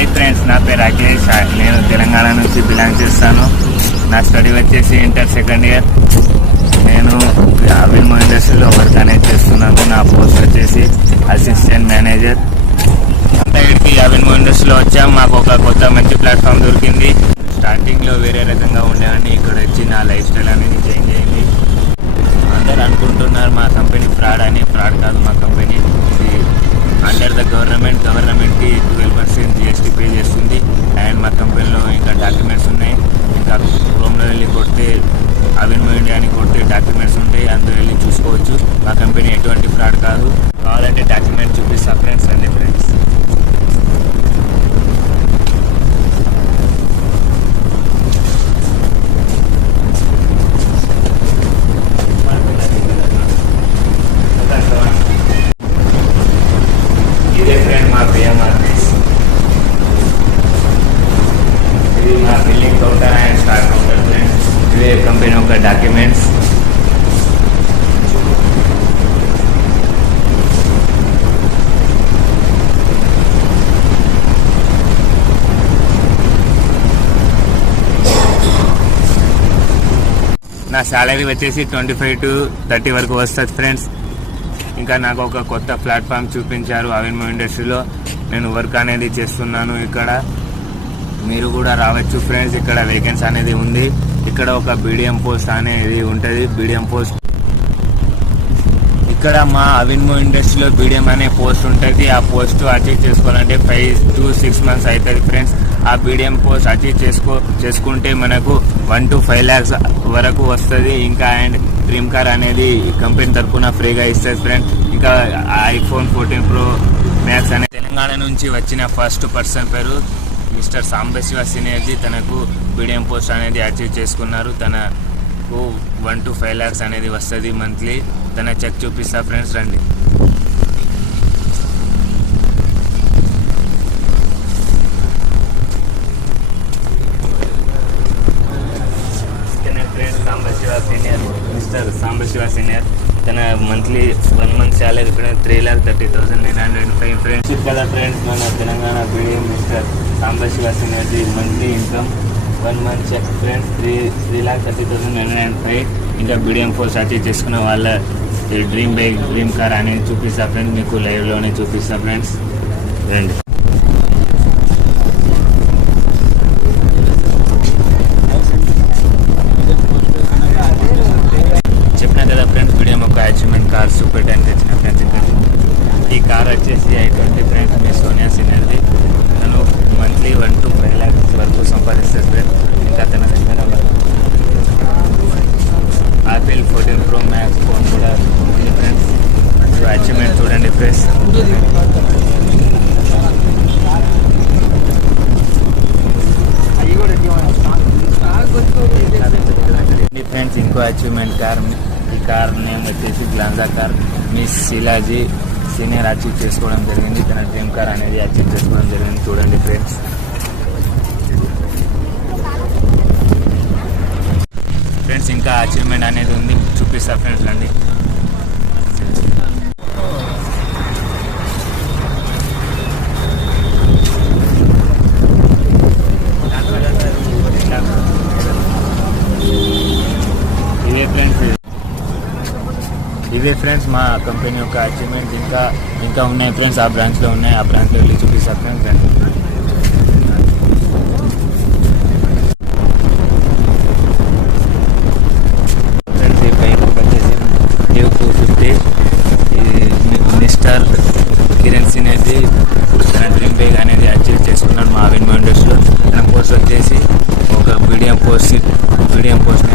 Hi friends, నా పేరు అఖిలేష్. నేను తెలంగాణ నుంచి బిలాంగ్ చేస్తాను. నా స్టడీ వచ్చేసి ఇంటర్ సెకండ్ ఇయర్. నేను అవిన్మో ఇండస్ట్రీలో వర్క్ అనేది చేస్తున్నాను. నా పోస్ట్ వచ్చేసి అసిస్టెంట్ మేనేజర్. ఇక్కడికి అవిన్మో ఇండస్ట్రీలో వచ్చాం. మాకు ఒక కొత్త మంచి ప్లాట్ఫామ్ దొరికింది. స్టార్టింగ్లో వేరే రకంగా ఉండేవాడిని. ఇక్కడ వచ్చి నా లైఫ్ స్టైల్ అనేది చేంజ్ అయింది. అందరు అనుకుంటున్నారు మా కంపెనీ ఫ్రాడ్ అని. ఫ్రాడ్ కాదు, మా కంపెనీ అండర్ ద గవర్నమెంట్కి 12% GST పే చేస్తుంది. అండ్ మా కంపెనీలో ఇంకా డాక్యుమెంట్స్ ఉన్నాయి. ఇంకా క్రోమ్లో వెళ్ళి కొడితే అవిన్మో ఇండియా అని కొడితే డాక్యుమెంట్స్ ఉంటాయి, అందులో వెళ్ళి చూసుకోవచ్చు. మా కంపెనీ ఎటువంటి ఫ్రాడ్ కాదు. కావాలంటే డాక్యుమెంట్ చూపిస్తా ఫ్రెండ్స్. అండి ఫ్రెండ్స్, ఇదే ఫ్రెండ్ మా పిఎంఆర్. ఇది మా billing counter and stock counter friends. ఇదే కంపెనీ యొక్క డాక్యుమెంట్స్. నా శాలరీ వచ్చేసి 25 to 30 వరకు వస్తుంది ఫ్రెండ్స్. ఇంకా నాకు ఒక కొత్త ప్లాట్ఫామ్ చూపించారు అవిన్మో ఇండస్ట్రీలో. నేను వర్క్ అనేది చేస్తున్నాను. ఇక్కడ మీరు కూడా రావచ్చు ఫ్రెండ్స్. ఇక్కడ వేకెన్సీ అనేది ఉంది. ఇక్కడ ఒక BDM పోస్ట్ అనేది ఉంటుంది. BDM పోస్ట్ ఇక్కడ మా అవిన్మో ఇండస్ట్రీలో BDM అనే పోస్ట్ ఉంటుంది. ఆ పోస్ట్ అచీవ్ చేసుకోవాలంటే 5 to 6 months అవుతుంది ఫ్రెండ్స్. ఆ BDM పోస్ట్ అచీవ్ చేసుకుంటే మనకు 1 to 5 lakhs వరకు వస్తుంది. ఇంకా అండ్ డ్రీమ్ కార్ అనేది కంపెనీ తరఫున ఫ్రీగా ఇస్తుంది ఫ్రెండ్స్. ఇంకా iPhone 14 Pro Max అనేది తెలంగాణ నుంచి వచ్చిన ఫస్ట్ పర్సన్ పేరు మిస్టర్ సాంబశివ సినేర్జీ. తనకు BDM పోస్ట్ అనేది అచీవ్ చేసుకున్నారు. తనకు 1 to 5 lakhs అనేది వస్తుంది మంత్లీ. తన చెక్ చూపిస్తా ఫ్రెండ్స్, రండి. Mister Sambasiva senior. తన monthly 1 month salary friends 3,30,905 friends. కదా ఫ్రెండ్స్, మన తెలంగాణ BDM మిస్టర్ సాంబశివ సీనియర్ది monthly income 1 month check friends 3,30,905. ఇంకా BDM పోస్ట్ అచీవ్ చేసుకున్న వాళ్ళ డ్రీమ్ కార్ అనేది చూపిస్తా ఫ్రెండ్స్. మీకు లైవ్లోనే చూపిస్తా ఫ్రెండ్స్, రండి. అచీవ్మెంట్ కార్ సూపర్ 10 తెచ్చిన ఫ్రెండ్స్. ఇక్కడ ఈ కార్ వచ్చేసి i20 ఫ్రెండ్స్. మీ సోనియా సీనియర్ది. తను మంత్లీ 1 to 5 lakhs వరకు సంపాదిస్తుంది ఫ్రెండ్స్. ఇంకా తన దగ్గర iPhone 14 Pro Max ఫోన్ కూడా ఉంది ఫ్రెండ్స్. అచీవ్మెంట్ చూడండి ఫ్రెండ్స్. ఫ్రెండ్స్, ఇంకో అచీవ్మెంట్ కార్. ఈ కార్ నేమ్ వచ్చేసి Glanza car. Miss Shilaji senior achieve చేసుకోవడం జరిగింది. తన డ్రీమ్ కార్ అనేది అచీవ్ చేసుకోవడం జరిగింది. చూడండి ఫ్రెండ్స్. ఫ్రెండ్స్, ఇంకా అచీవ్మెంట్ అనేది ఉంది, చూపిస్తా ఫ్రెండ్స్, రండి. ఇవే ఫ్రెండ్స్ మా కంపెనీ యొక్క అచీవ్మెంట్. ఇంకా ఉన్నాయి ఫ్రెండ్స్. ఆ బ్రాంచ్లో ఉన్నాయి. ఆ బ్రాంచ్లో వెళ్ళి చూపిస్తా ఫ్రెండ్స్. ఫ్రెండ్స్, ఈ బైక్ వచ్చేసి డ్యూక్ 250. మిస్టర్ కిరణ్ సినేర్జీ తన డ్రీమ్ బైక్ అనేది అచీవ్ చేసుకున్నాడు మా అవిన్మో ఇండస్ట్రీలో. తన పోస్ట్ వచ్చేసి ఒక BDM పోస్ట్ని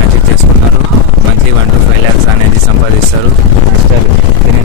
అచీవ్ చేసుకున్నారు. మంత్లీ 1 to 5 lakhs అనేది సంపాదిస్తారు. మిస్టర్ కిరణ్